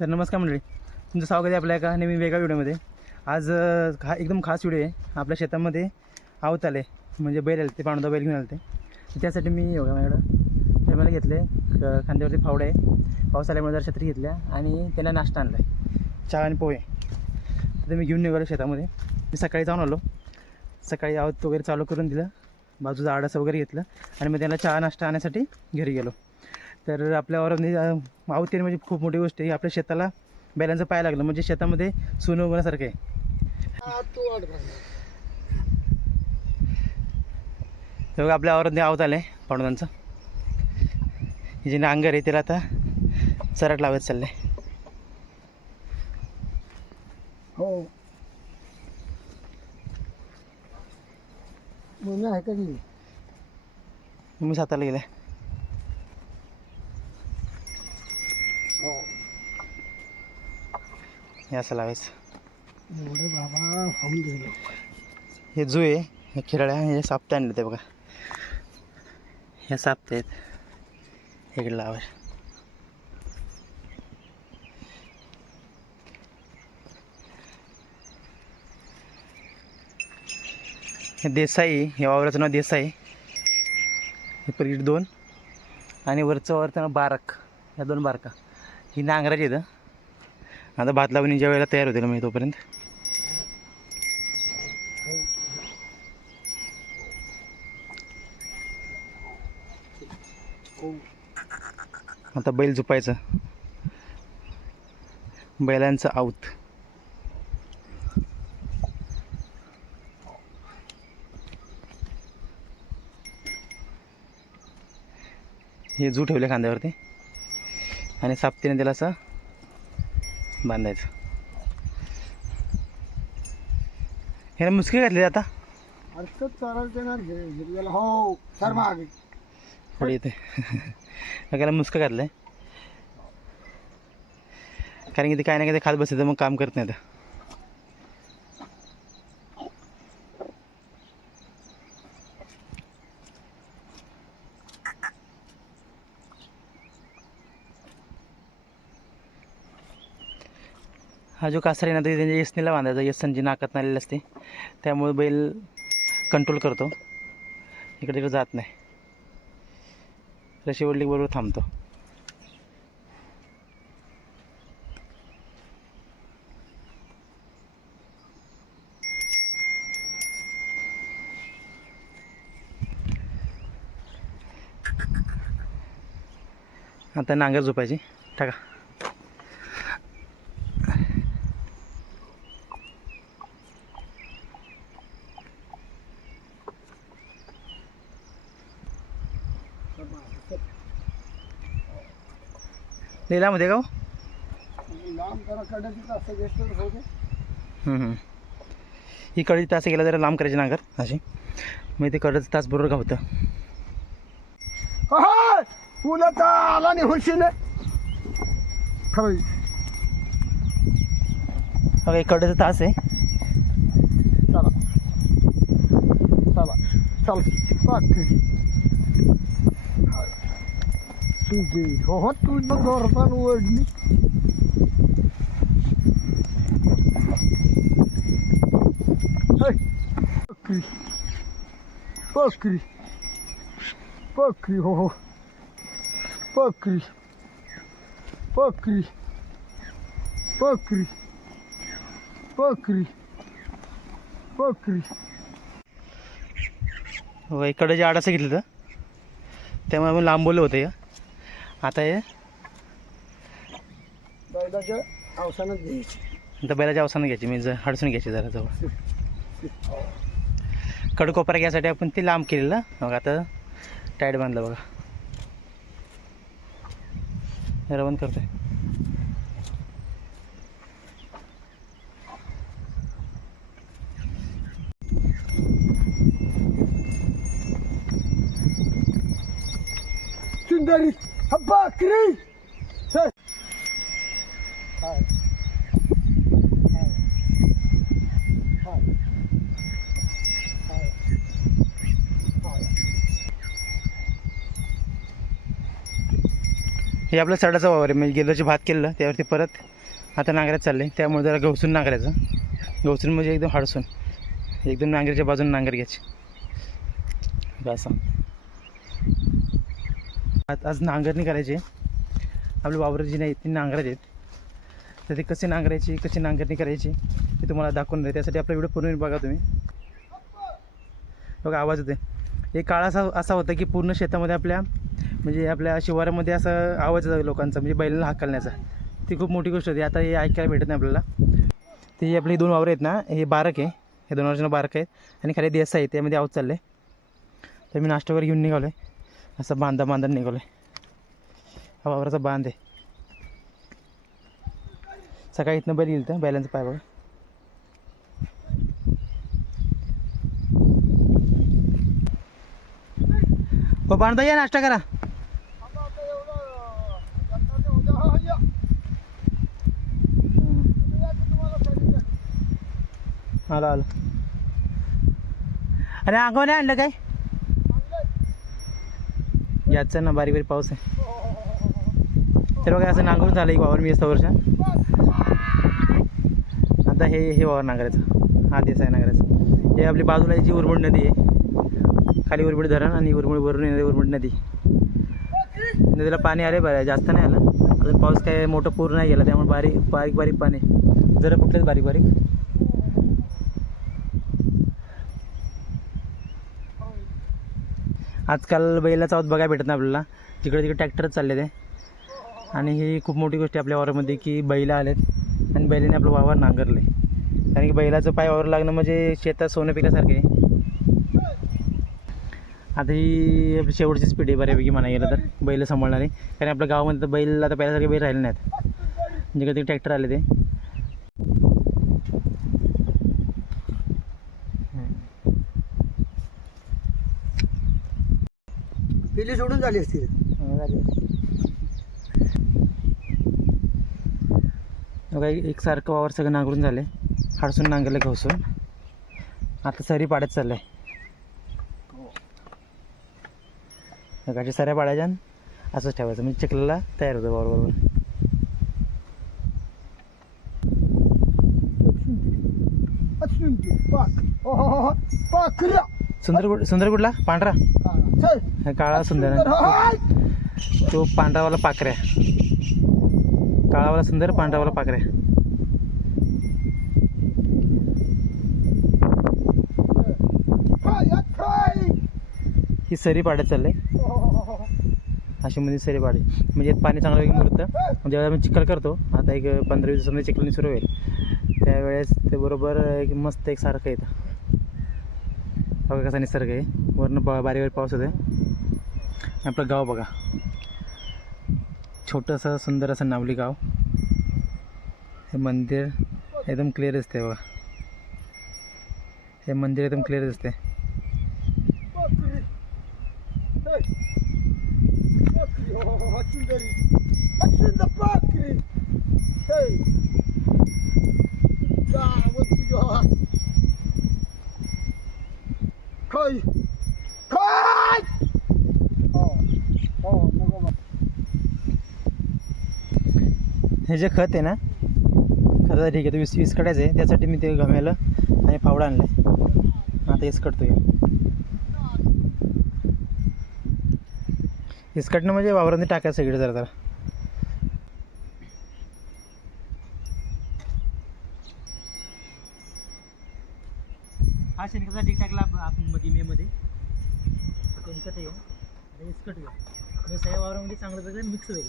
तर नमस्कार मंडळी, तुमचं स्वागत आहे आपल्या एका नेहमी वेगळ्या व्हिडिओमध्ये. आज एकदम खास व्हिडिओ आहे. आपल्या शेतामध्ये आवत आले, म्हणजे बैल आले, ते पांडुदा बैल घेऊन आले. त्यासाठी मी माझ्याकडं मला घेतले, खांद्यावरती फावडा आहे. पाऊस आल्यामुळे जरा छत्री घेतल्या आणि त्यांना नाश्ता आणला आहे, चहा आणि पोहे. तर मी घेऊन निघालो शेतामध्ये. मी सकाळी जाऊन आलो, सकाळी आवत वगैरे चालू करून दिलं, बाजूचा आडासं वगैरे घेतलं आणि मग त्यांना चहा नाश्ता आणण्यासाठी घरी गेलो. तर आपल्यावर आवत येणं म्हणजे खूप मोठी गोष्ट आहे. आपल्या शेताला बैलांचं पाय लागलं म्हणजे शेतामध्ये सोनं उगवण्यासारखं आहे. तर बघा आपल्या आवरात आवत आलं आहे पांडुदांचं. हे जे नांगर आहे त्याला आता चराट लावायचं चाललं आहे. हो मम्मी आहे का नाही? मी साताला गेले. हो हे असं लावायचं. एवढे बाबा होऊन गेलो. हे जू आहे, हे खिराळ्या, हे सापते आणले ते बघा. हे सापते आहेत, इकडे लावायचं. हे देसाई, हे वावराचं नाव देसाई. हे पलीकडे 2 आणि वरचं वावरचं नाव बारक. ह्या 2 बारका ही नांगराची इथं. आता भात लावणी ज्या वेळेला तयार होते ना मी तोपर्यंत. आता बैल झुपायचं, बैलांचं आऊत. हे जू ठेवले खांद्यावरती आणि सापतीने त्याला असं बांधायचं. हे मुसके घातले आता हरकत चालायचं ना हिरव्याला. हो सर मागे थोडी येते. त्याला मुसकं घातलं आहे कारण की ते काय ना काय ते खात बसते, मग काम करत नाही. हा जो कासरा आहे ना, ते त्यांच्या यसनीला बांधायचा. यसन जी नाकात आलेली असते त्यामुळे बैल कंट्रोल करतो, इकडे तिकडे जात नाही. रशी ओढली बरोबर थांबतो. आता नांगर झोपायची टाका. लिलामध्ये का हो? लांब करा कडायचं असं गेस्ट होते. ही कडी तास गेला जरा लांब करायची नांगर अशी, मग ते कडचं तास बरोबर गावतं. तुला तर आला नाही हुशीने खरं. बघा एक कडचं तास आहे. चला चला चल बाकी तुझे हो तुझं घरपान ओढली. पकरी पकरी पकरी हो पकरी पकरी पकरी पकरी पकरी. बघा एक कडं जे आडाचं घेतलं तर त्यामुळे आम्ही लांबवलं होतं. आता हे बैलाच्या अवसानात घ्यायची. आता बैलाच्या अवसानं घ्यायची, मी हडसून घ्यायची जरा जवळ. कडकोपरा घ्यायसाठी आपण ते लांब केलेलं. मग आता टाईट बांधलं बघा. जरा बंद करतोय. सुंदरी बकरी. हे आपलं सडाचा वावर आहे, म्हणजे गेल्या वर्षी भात केलेलं त्यावरती परत आता नांगरात चाललं आहे. त्यामुळे जरा गवसून नांगरायचं. गवसून म्हणजे एकदम हाडसून, एकदम नांगराच्या बाजून नांगर घ्यायची असं. आज नांगरणी करायची. आपले वावर जी नाही ती नांगरायचे आहेत, तर ते कसे नांगरायची, कशी नांगरणी करायची ते तुम्हाला दाखवून आहे. त्यासाठी आपला व्हिडिओ पूर्ण बघा तुम्ही. बघा आवाज येते. एक काळ असा होता की पूर्ण शेतामध्ये आपल्या म्हणजे आपल्या शिवारामध्ये असा आवाज येतो लोकांचा, म्हणजे बैलाला हाकलण्याचा. ती खूप मोठी गोष्ट होती. आता हे ऐकायला भेटत नाही आपल्याला. ते आपले 2 वावर आहेत ना, हे बारक आहे, हे 2 वर्षांना बारक आहेत आणि खाली देसा आहे, त्यामध्ये आवाज चाललं आहे. तर मी नाश्ता वगैरे घेऊन निघालो आहे, असं बांधा निघालो आहे. हा वावराचा बांध आहे. सकाळी इथनं बैल गेलं तर बैलांचं पाय बघा. हो बांधता या, नाश्ता करा. आलं आलं. अरे अंगावर आणलं काय? याचं ना बारीक बारीक पाऊस आहे. तर बघा असं नांगरून झालं एक वावर मी 6 वर्ष. आता हे वावर नांगरायचं. हा देस आहे नांगरायचं. हे आपली बाजूला जी उरमड नदी आहे, खाली उरमड धरण आणि वरून येणारी उरमड नदी. नदीला पाणी आले बरं, जास्त नाही आलं अजून. पाऊस काय मोठं पूर नाही गेला, त्यामुळे बारीक बारीक पाणी जरा कुठलेच बारीक बारीक. आजकाल बैलाचा आवाज बघायला भेटत नाही आपल्याला. तिकडे ट्रॅक्टरच चालले ते. आणि ही खूप मोठी गोष्ट आहे आपल्या वावरामध्ये की बैल आलेत आणि बैलाने आपलं वावर नांगरले. कारण की बैलाचं पाय वावर लागणं म्हणजे शेतात सोनं पिकासारखं आहे. आता ही आपली शेवटचीच पिढी बऱ्यापैकी म्हणायला गेलं तर बैल सांभाळणारे. कारण आपल्या गावामध्ये तर बैल आता पहिल्यासारखे बैल राहिले नाहीत, म्हणजे कधी ट्रॅक्टर आले ते. पिली सोडून झाली असती. एक सारखं वावर सगळं नांगरून झाले, हाडसून नांगरले घासून. आता सरी पाड्यात चाललं आहे. गाठी सऱ्या पाडायच्या असंच ठेवायचं, म्हणजे चिखलाला तयार होतं बरोबर. सुंदर कुठला? पांढरा. काळा सुंदर. तो पांढरावाला पाखऱ्या. काळावाला सुंदर, पांढरावाला पाखऱ्या. ही सरी पाड्यात चाललंय. अशी मध्ये सरी पाडी म्हणजे पाणी चांगलं मुरतं. जेव्हा आम्ही चिखल करतो, आता एक 15-20 दिवसांमध्ये चिखलनी सुरू होईल, त्यावेळेस ते बरोबर एक मस्त एक सारखं येतं. बघा कसा निसर्ग आहे. वरनं बारीक बारीक पाऊस होते. आपलं गाव बघा, छोटंसं सुंदर असं नावली गाव. हे मंदिर एकदम क्लिअर दिसते बघा. हे मंदिर एकदम क्लिअर दिसते. हे जे खत आहे ना, खताचं ठीक आहे, तो विस्कटायचं आहे. त्यासाठी मी ते घमेलं आणि फावडा आणलं आहे. आता इसकटतो आहे. इसकटणं म्हणजे वावरांनी टाकायचं सगळीकडे जरा जरा. हा शेणखताचा ढीग टाकला आपण मेमध्ये. शेणखत आहे, इसकटूया म्हणजे सगळ्या वावरामध्ये चांगलं सगळं मिक्स होईल.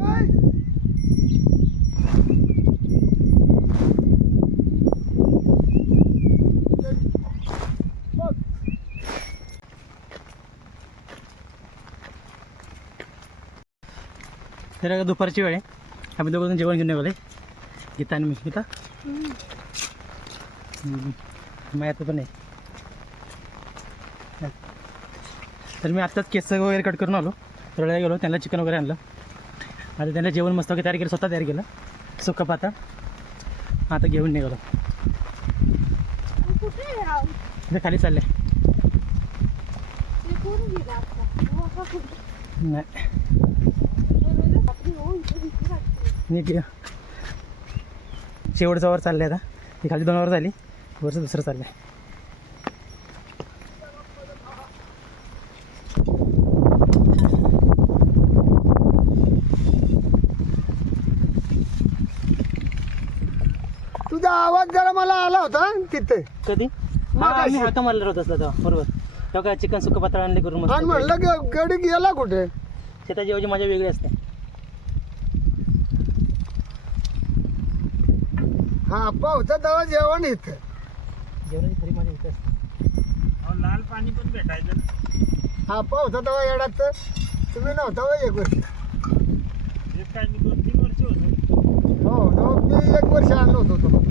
Hey! तर दुपारची वेळ आहे. आम्ही दोघं जेवण घेऊन निघाले, गीता आणि मी. गीता मग आता पण आहे. तर मी आत्ताच केस वगैरे कट करून आलो, थोड्या गेलो, त्यांना चिकन वगैरे आणलं. आता त्यांना जेवण मस्त वगैरे तयार केलं, स्वतः तयार केलं सुक्का पाता. आता घेऊन निघालो. इथे खाली चालले नाही नीट या. शेवटचा वर चाललं आहे आता. ती खाली 2 वर झाली, वरचं दुसरं चाललं आहे. तुझा आवाज जरा मला आला होता तिथे. कधी मगाशी. मी हाका मारला होत असला तेव्हा, बरोबर. तेव्हा काय चिकन सुक्का पातळ आणले करून आणि मस्त. म्हणलं की गडी गेला कुठे. शेताची जेवची मजा वेगळी असते. हा पावसा तेव्हा जेवण इथं. जेवणाची खरी मजा इथे असते. लाल पाणी पण भेटायचं. हा पावसा तेव्हा येडात तुम्ही नव्हता होय 1 वर्ष. एक काय मी 2-3 वर्ष होतो. हो मी 1 वर्ष आणलो होतो तुम्हाला.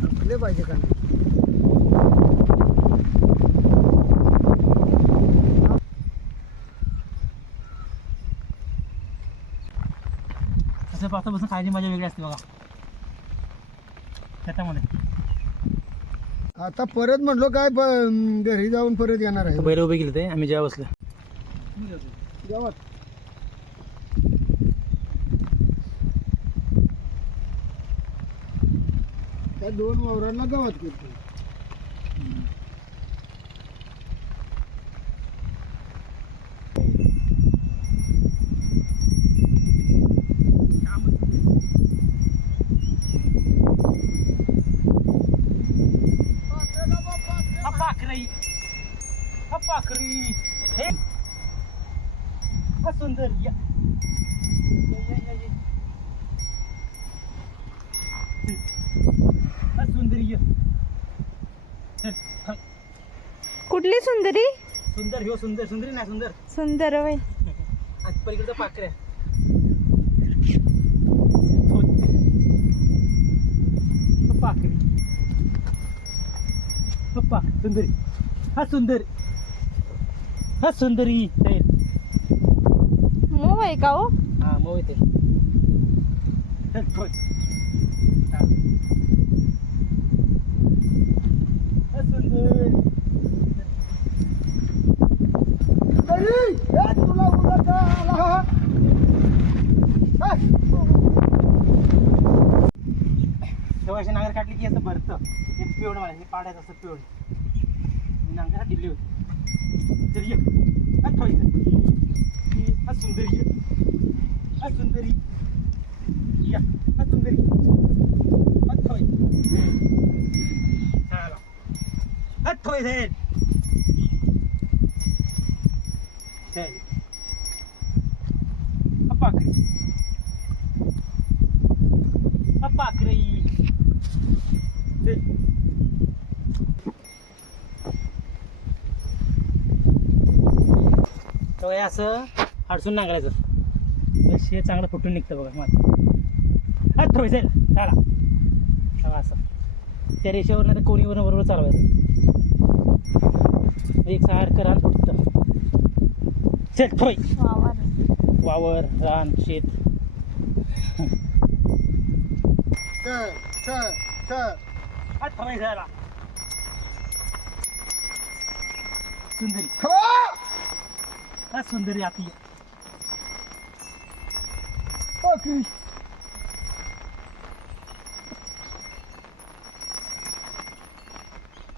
संपले पाहिजे का नाही. असं पावसापासून खायची मजा वेगळी असते बघा शेतामध्ये. आता परत म्हणलो काय घरी जाऊन परत येणार आहे. बैल उभे गेले ते, आम्ही जेव्हा बसलो. गावात त्या 2 वावरांना गावात करतो. पाखरी हे सुंदर या. सुंदरी कुठली सुंदरी? सुंदर ह्यो सुंदर, सुंदरी नाही सुंदर. सुंदर वय. आज पलीकडचं पाखऱ्या. पाखरी पप्पा सुंदरी. हा सुंदर, हा सुंदरी. मऊ आहे का हो? हा मग येते. सुंदर तरी हे तुला उद्या आला. तेव्हा नांगर काढली की असं भरतं. हे पिवळं मला हे पाडायचं असं पिवळं. मी नांगर दिली होती. तर ये हा ठेवायचं. हा सुंदरी ये. हा सुंदरी या. हा सुंदरी हा ठेवायचं. चला हा ठेवायचं. हा पाखरी. हा पाखरी. तर असं अडचून नांगरायचं. हे चांगलं फुटून निघतं बघा माती. हा ठेवायचं चला असं त्या रेषेवर नाही तर कोणीवरून बरोबर चालवायचं. एक सारखं रान फुटतं. चल ठोय. वावर रान शेत. हा ठेवायचं सुंदरी. हा सुंदरी आती. पाखरी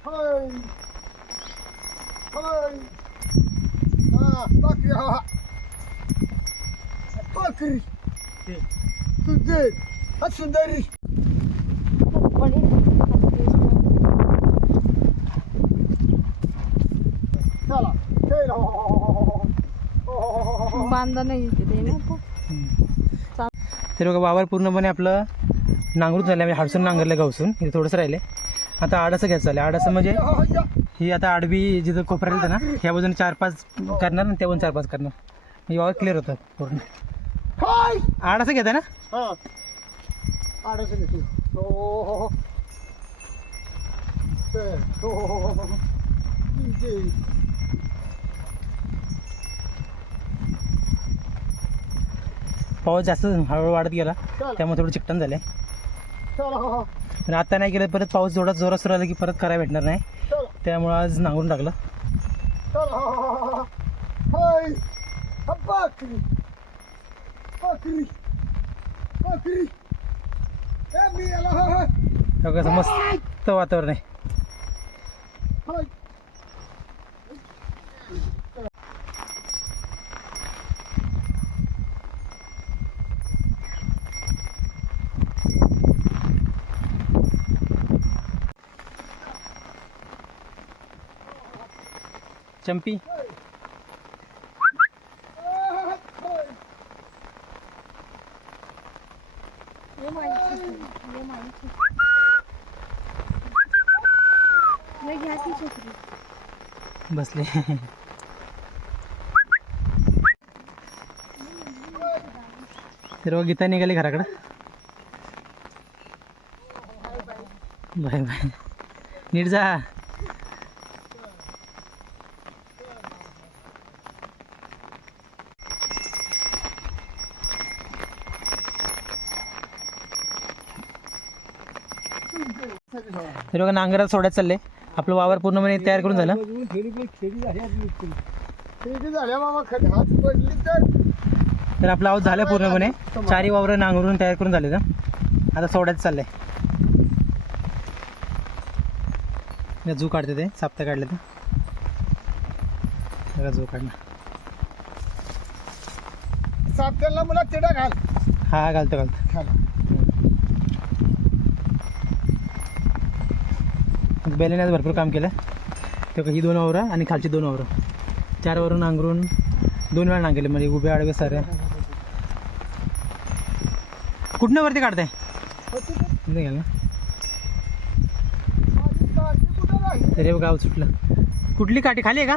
होय होय. हा पाखरी. हा पाखरी सुंदर. हा सुंदरी. चला कांदा नाही येते ते ना. तर बघा वावर पूर्णपणे आपलं नांगरून झालं म्हणजे हाडसून नांगरलं गावसून हे थोडंसं राहिले. आता आडाचं घ्यायचं झालं. आडाचं म्हणजे ही आता आडवी जिथं कोपऱ्याला येतं ना ह्या बाजूने 4-5 करणार आणि त्या बाजून 4-5 करणार म्हणजे वावर क्लिअर होतात पूर्ण. आडाचं घेता ना. हा आडस घेतो. हो हो हो हो हो हो हो. पाऊस जास्त हळूहळू वाढत गेला त्यामुळे थोडं चिकटन झालं. पण आता नाही केलं परत पाऊस थोडा जोरात सुरू आला की परत करायला भेटणार नाही. त्यामुळं आज नांगरून टाकलं. कसं मस्त वातावरण आहे. चंपी बसले. तर गीता निघाली घराकडं. बाय बाय नीट जा. तर बघा नांगरात सोडायचं चाललंय. आपलं वावर पूर्णपणे तयार करून झालं. झाल्या मामा हात पडली तर आपला आवाज झाला पूर्णपणे. 4 वावर नांगरून तयार करून झाले. तर आता सोडायचं चाललंय. जू काढते ते साप्ता काढले ते बघा जू काढणं. साप्त्याला मला तिडा घाल. हा घालतो. बैलाने आज भरपूर काम केलं. तेव्हा ही 2 वावरं आणि खालची 2 वावरं 4 वावरून नांगरून 2 वेळा नांगरले म्हणजे उभे आडवे सारे. कुठनं वरती काढताय घ्याल ना. तरी गाव सुटलं. कुठली काठी खाली आहे का.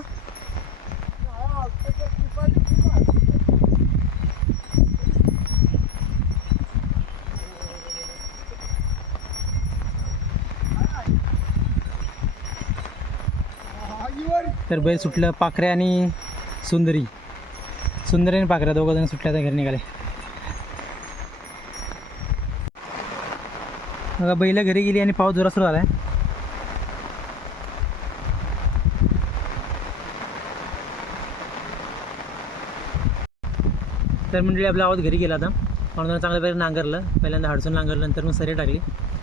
तर बैल सुटलं. पाखऱ्या आणि सुंदरी आणि पाखऱ्या 2 जण सुटल्या तर घरी निघाले. बघा बैल घरी गेली आणि पाऊस जोरात सुरू झाला आहे. तर मंडळी आपला आवाज घरी गेला. आता म्हणून चांगल्या प्रकारे नांगरलं. पहिल्यांदा हाडसून नांगरलं नंतर मग सरी टाकली.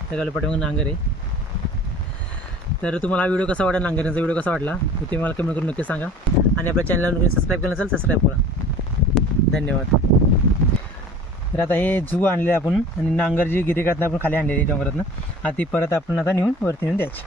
त्याला पाठवून नांगर आहे. तर तुम्हाला हा व्हिडिओ कसा वाटला नांगरण्याचा व्हिडिओ कसा वाटला तर ते मला कमेंट करून नक्की सांगा. आणि आपल्या चॅनलला सबस्क्राईब केलं नसेल सबस्क्राईब करा. धन्यवाद. तर आता हे जू आणले आपण आणि नांगर जी गिरीकातनं आपण खाली आणलेली डोंगरातनं आता ती परत आपण आता नेऊन वरती नेऊन द्यायची.